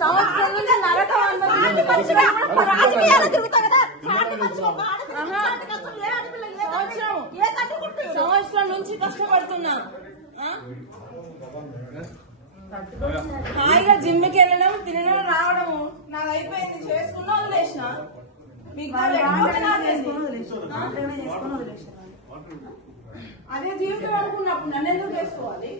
సంవత్సరం నుంచి నరకం సంవత్సరం నుంచి కష్టపడుతున్నా. హాయిగా జిమ్కి వెళ్ళడం, తినడం, రావడము నాకు అయిపోయింది. చేసుకున్నా వదిలేసిన. అదే జీవితం అనుకున్నప్పుడు నన్ను ఎందుకు చేసుకోవాలి?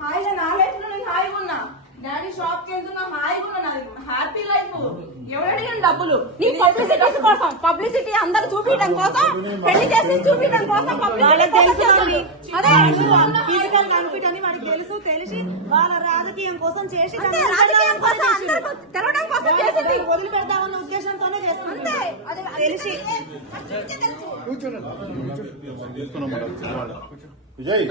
హాయిగా నా లైఫ్ లో నేను హాయిగా ఉన్నా. డాడీ షాప్ కి వెళ్తున్నా, హాయిగా ఉన్నా. నాది హ్యాపీ లైఫ్. ఎవరడిగిన డబ్బులు నీ పబ్లిసిటీ కోసం, పబ్లిసిటీ అందరు చూపించడం కోసం, పెళ్లి చేసి చూపించడం కోసం కనిపించని వాడికి తెలుసు. తెలిసి వాళ్ళ రాజకీయం కోసం చేసి రాజకీయం కోసం తెలవడం కోసం చేసింది. వదిలిపెడతామన్న ఉద్దేశంతోనే చేస్తుంది. తెలిసి విజయ్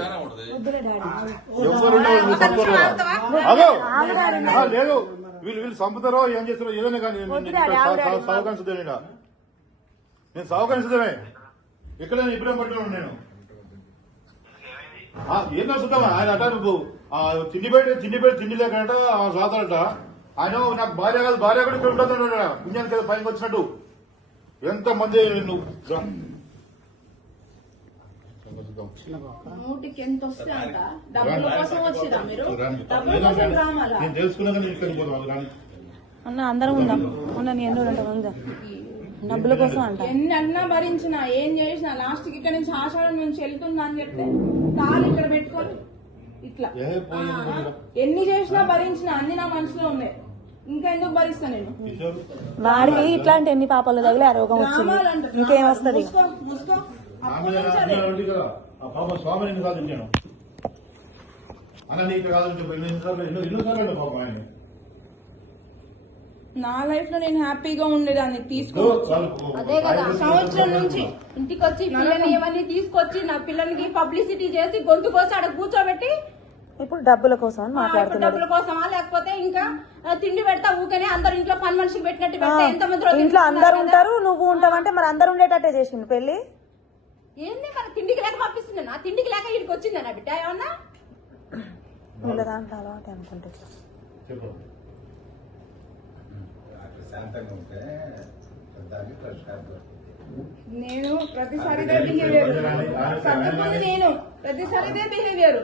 లేదు, వీళ్ళు చంపుతారో ఏం చేస్తారో ఏదైనా కానీ సావకాశం సిద్ధమేనా? నేను సావకాశం సిద్ధమే. ఇక్కడ ఇప్పుడే పట్టుకున్నాను నేను. ఏందో చూద్దామా ఆయన అట నువ్వు తిండి లేకట సాతాడట. ఆయన నాకు భార్య కాదు, భార్య కూడా ఇక్కడ ఉంటున్నాడు. పుణ్యానికి కదా పైకి వచ్చినట్టు. ఎంత మంది నువ్వు నూటికి ఎంత వస్తే అంట. డబ్బుల కోసం వచ్చిరా మీరు? నేను తెలుసుకున్నా కానీ ఇక్కడికి పోతాం అన్న. అందరం ఉందాం అన్న. నేను ఉందా డబ్బుల కోసం అంట. ఎన్ని అన్నా భరించిన, ఏం చేసినా లాస్ట్ కి ఇక్కడ నుంచి ఆషాఢం నుంచి వెళ్తుందా అని చెప్తే కాలు ఇక్కడ పెట్టుకోవాలి. ఇట్లా ఎన్ని చేసినా భరించిన, అన్ని నా మనసులో ఉన్నాయి. ఇంకా ఎందుకు భరిస్తా నేను? వాడికి ఇట్లాంటి ఎన్ని పాపాలు తగిలి ఆ రోగం వచ్చింది. ఇంకేం వస్తుంది? స్వామిని కాదు నేను అన్న, నీకు కాదని చెప్పి ఎన్నోసార్లు పాపం ఆయన. నా లైఫ్ లో నేను హ్యాపీగా ఉండేదాన్ని. అదే కదా, సంవత్సరం నుంచి ఇంటికి వచ్చి పిల్లని ఏమన్నీ తీసుకొచ్చి నా పిల్లలకి పబ్లిసిటీ చేసి గొంతు కోసం అక్కడ కూర్చోబెట్టి ఇప్పుడు డబ్బుల కోసం మాట్లాడుతున్నారు. డబ్బుల కోసమా లేకపోతే ఇంకా తిండి పెడతా ఊకనే అందరు ఇంట్లో పని మనిషికి పెట్టినట్టు పెడతా. ఎంతమంది ఇంట్లో అందరు ఉంటారు, నువ్వు ఉంటావంటే మరి అందరు ఉండేటట్టే చేసిండు పెళ్లి. ఏంది మరి తిండికి లేక పంపిస్తుంది? నా తిండికి లేక ఇక్కడికి వచ్చిందా నా బిడ్డ? ఏమన్నా వీళ్ళ దాంట్లో అలవాటు అనుకుంటా. నేను ప్రతిసారి బిహేవియర్ నేను ప్రతిసారి బిహేవియర్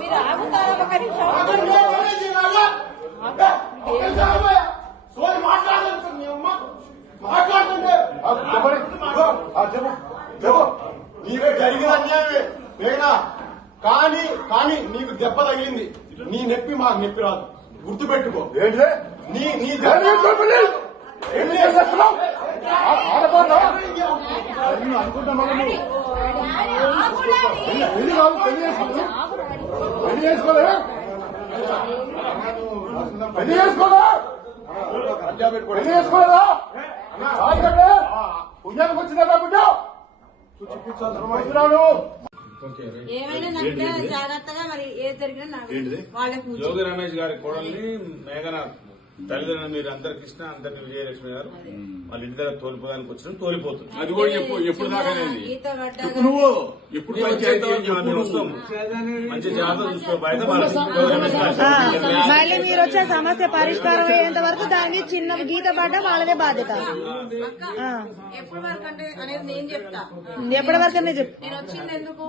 మీరు ఆగుతారా? ఒక నిమిషం నీవే జరిగిన అన్యాయమే వేగనా. కానీ నీకు దెబ్బ తగిలింది. నీ నొప్పి మాకు నొప్పి రాదు, గుర్తు పెట్టుకో. పుణ్యానికి వచ్చిందా బిడ్డ? ఏమైనా జాగ్రత్తగా మరి ఏది జరిగినా జోగి రమేష్ గారి కోడల్ని మేఘన తల్లిదండ్రులు మీరు అందరు కృష్ణ అందరిని విజయలక్ష్మి గారు వాళ్ళ ఇంటి దగ్గర తోలిపోదానికి వచ్చిన తోలిపోతుంది. అది కూడా ఎప్పుడు దాకా నువ్వు ఎప్పుడు వస్తాం మంచి జాగ్రత్త చూసుకో. మళ్ళీ మీరు వచ్చే సమస్య పరిష్కారం అయ్యేంత వరకు దాన్ని చిన్న గీత పడ్డ వాళ్ళదే బాధ్యత. ఎప్పటి వరకు అంటే అనేది నేను చెప్తా. ఎప్పటి వరకు నేను వచ్చింది ఎందుకు?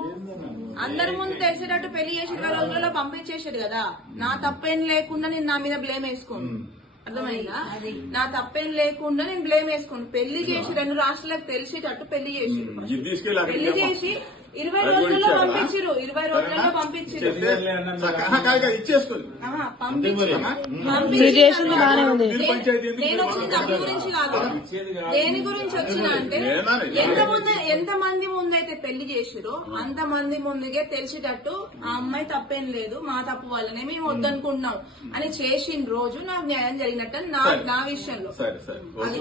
అందరి ముందు తెలిసేటట్టు పెళ్లి చేసి 20 రోజుల్లో పంపించేసాడు కదా. నా తప్పేం లేకుండా నేను నా మీద బ్లేమ్ వేసుకోను. అర్థమైందా? నా తప్పేం లేకుండా నేను బ్లేమ్ వేసుకోను. పెళ్లి చేసి 2 రాష్ట్రాలకు తెలిసేటట్టు పెళ్లి చేసి 20 రోజుల్లో పంపించారు. 20 రోజుల్లో పంపించారు. నేను వచ్చిన డబ్బు గురించి కాదు, దేని గురించి వచ్చినా అంటే ఎంతమంది ముందైతే పెళ్లి చేసిరో అంతమంది ముందుగే తెలిసేటట్టు ఆ అమ్మాయి తప్పేం లేదు, మా తప్పు వల్లనే మేము వద్దనుకుంటున్నాం అని చేసిన రోజు నాకు న్యాయం జరిగినట్టు నా విషయంలో. అది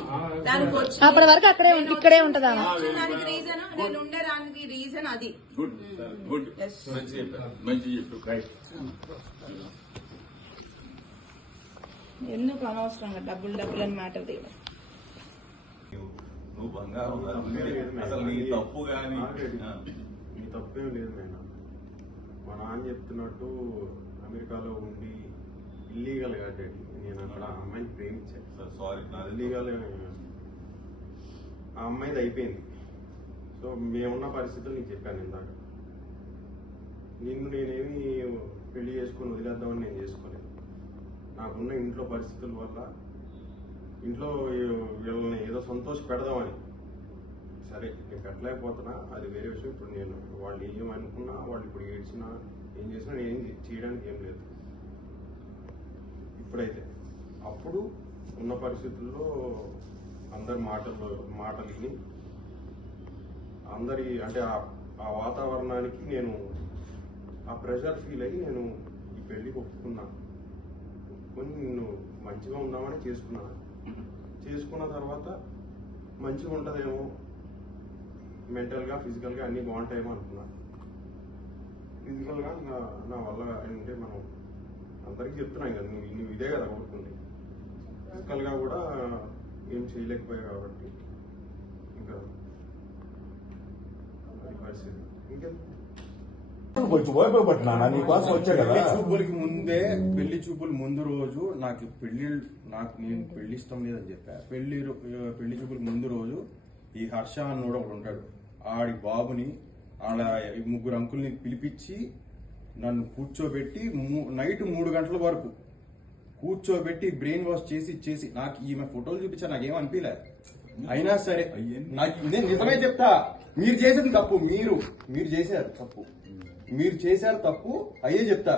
దానికి వచ్చి అప్పటి వరకు ఇక్కడే ఉంటదా? దానికి రీజన్ నేను ఉండేదానికి రీజన్ అది. ఎందుకు అనవసరంగా డబ్బులు అని మ్యాటర్ నువ్వు బంగారం అసలు నీ తప్పు కానీ నీ తప్పేం లేదు మేడం. మా నాన్న చెప్తున్నట్టు అమెరికాలో ఉండి ఇల్లీగల్ గా డాడీ నేను అక్కడ ఆ అమ్మాయిని ప్రేమించాను. సారీ ఇల్లీగల్ ఆ అమ్మాయిది అయిపోయింది. సో మేమున్న పరిస్థితులు నీకు చెప్పాను ఇందాక. నిన్ను నేనేమి పెళ్లి చేసుకొని వదిలేద్దామని నేను చేసుకోలేదు. నాకున్న ఇంట్లో పరిస్థితుల వల్ల ఇంట్లో వీళ్ళని ఏదో సంతోష పెడదామని. సరే నేను పెట్టలేకపోతున్నా, అది వేరే విషయం. ఇప్పుడు నేను వాళ్ళు ఏమనుకున్నా, వాళ్ళు ఇప్పుడు ఏడ్చినా ఏం చేసినా నేను చేయడానికి ఏం లేదు ఇప్పుడైతే. అప్పుడు ఉన్న పరిస్థితుల్లో అందరి మాటలు విని అందరి అంటే ఆ వాతావరణానికి నేను ఆ ప్రెషర్ ఫీల్ అయ్యి నేను ఈ పెళ్లికి ఒప్పుకున్నా. ఒప్పుకొని నేను మంచిగా ఉందామని చేసుకున్నాను. చేసుకున్న తర్వాత మంచిగా ఉంటుందేమో, మెంటల్గా ఫిజికల్గా అన్నీ బాగుంటాయేమో అనుకున్నా. ఫిజికల్గా నా వల్ల అంటే మనం అందరికీ చెప్తున్నాం కదా, నువ్వు ఇదే కదా కోరుకుంది. ఫిజికల్గా కూడా ఏం చేయలేకపోయావు కాబట్టి ఇంకా అది పరిస్థితి. ఇంకెంత కొంచెం ఓపిక నీకోసం వచ్చా కదా. పెళ్లి చూపుల ముందు రోజు నాకు నేను పెళ్లి ఇష్టం లేదని చెప్పా. పెళ్లి చూపుల ముందు రోజు ఈ హర్ష అన్నోడు ఒకడు ఉంటాడు, ఆడి బాబుని ఆడ 3 అంకుల్ని పిలిపించి నన్ను కూర్చోబెట్టి నైట్ 3 గంటల వరకు కూర్చోబెట్టి బ్రెయిన్ వాష్ చేసి నాకు ఈమె ఫోటోలు చూపించా, నాకేం అనిపించలే. అయినా సరే నేను నిజమే చెప్తా, మీరు చేసేది తప్పు. మీరు చేశారు తప్పు, మీరు చేశారు తప్పు, అయ్యే చెప్తా.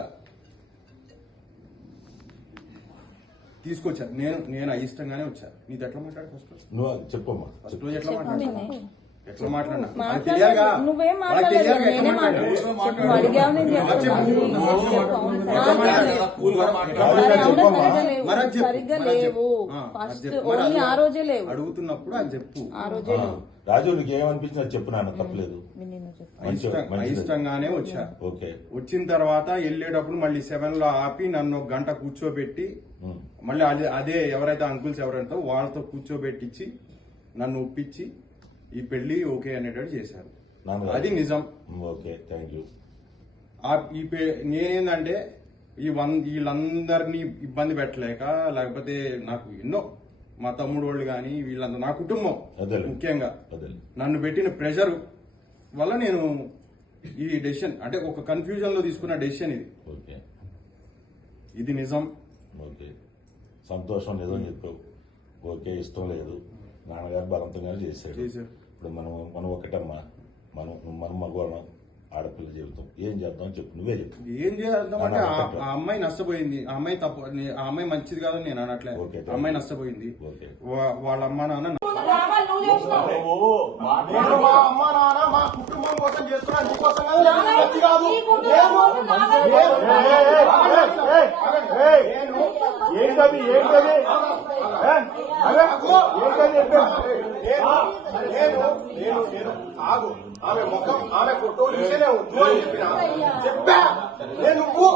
తీసుకొచ్చారు, నేను అయిష్టంగానే వచ్చా. నీతో ఎట్లా మాట్లాడు ఫస్ట్ నువ్వు చెప్పమ్మా. ఫస్ట్ రోజు ఎట్లా మాట్లాడుతున్నా, ఎట్లా మాట్లాడినా నువ్వేం మాట్లాడలేదు, నేనే మాట్లాడు. అడిగావు, నేను సరిగ్గా లేవు. ఫస్ట్ ఓన్లీ ఆ రోజే లేవు. అడుగుతున్నప్పుడు అది చెప్పు. ఆ రోజే లేవు. రాజు నీకు ఏమనిపించింది చెప్పు నాన్న, తప్పలేదు. అయిష్టంగానే వచ్చా. ఓకే. వచ్చిన తర్వాత వెళ్ళేటప్పుడు మళ్ళీ 7 లో ఆపి నన్ను 1 గంట కూర్చోబెట్టి మళ్ళీ అదే ఎవరైతే అంకుల్స్ ఎవరైతే వాళ్ళతో కూర్చోబెట్టించి నన్ను ఒప్పించి ఈ పెళ్లి ఓకే అనేటట్టు చేశారు. అది నిజం. Okay, thank you. నేనేందంటే వీళ్ళందరినీ ఇబ్బంది పెట్టలేక, లేకపోతే నాకు ఎన్నో మా తమ్ముడు వాళ్ళు కానీ వీళ్ళందరూ నా కుటుంబం ముఖ్యంగా నన్ను పెట్టిన ప్రెషర్ వల్ల నేను ఈ డెసిషన్ అంటే ఒక కన్ఫ్యూజన్ లో తీసుకున్న డెసిషన్ ఇది. ఓకే, ఇది నిజం. ఓకే, సంతోషం. నిజం చెప్పావు. ఓకే, ఇష్టం లేదు, నాన్నగారు బలవంతంగానే చేశాడు. ఇప్పుడు మనం ఒకటమ్మా, మనం మగవాళ్ళం, ఆడపిల్ల జీవితం ఏం చేద్దాం చెప్పు, నువ్వే చెప్పు. ఏం చేద్దాం అంటే ఆ అమ్మాయి నష్టపోయింది, ఆ అమ్మాయి తప్పు, ఆ అమ్మాయి మంచిది కాదని నేను అనట్లే. అమ్మాయి నష్టపోయింది, వాళ్ళ అమ్మ నాన్న నేను మా అమ్మ నాన్న మా కుటుంబం కోసం చేస్తున్నా, నీకోసం కాదు. ఏంటది ఆగు, ఆమె ముఖం ఆమె ఫోటో చూసేనే వద్దు అని చెప్పా. నువ్వు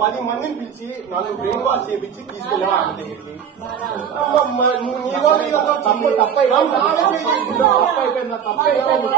10 మందిని పిలిచి నన్ను బ్రెయిన్ వాష్ చేయించి తీసుకెళ్ళావా ఆమె దగ్గరికి? తప్పైపోయింది.